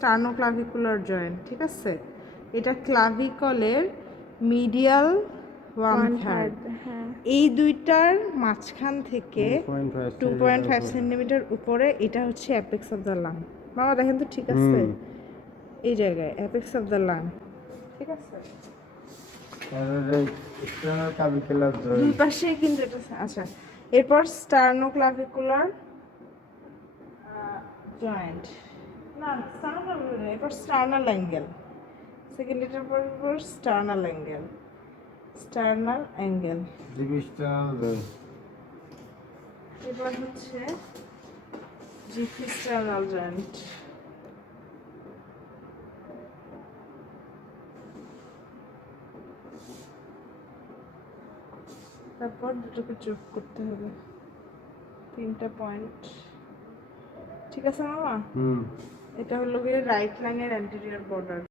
স্টার্নোক্লাভিকুলার joint, ঠিক আছে? এটা ক্লাভিকলের মিডিয়াল 1/3। হ্যাঁ, এই দুইটার মাঝখান থেকে 2.5 সেন্টিমিটার উপরে এটা হচ্ছে অ্যাপেক্স অফ দ্য লাং। মামা দেখেন তো ঠিক আছে? এই জায়গায় অ্যাপেক্স অফ দ্য লাং, ঠিক আছে? দুই পাশেই কিন্তু এটা আচ্ছা। এরপর স্টার্নোক্লাভিকুলার জয়েন্ট, না স্টার্নোক্লাভিকুলার, এরপর স্টার্নাল অ্যাঙ্গেল। সেকেন্ড এটার পর স্টার্নাল অ্যাঙ্গেল, স্টার্নাল অ্যাঙ্গেল। এবার হচ্ছে জিফিস্টার্নাল জয়েন্ট। তারপর দুটোকে যোগ করতে হবে, 3টা পয়েন্ট, ঠিক আছে মামা? এটা হলো গিয়ে রাইট লাইনের অ্যান্টেরিয়র বর্ডার।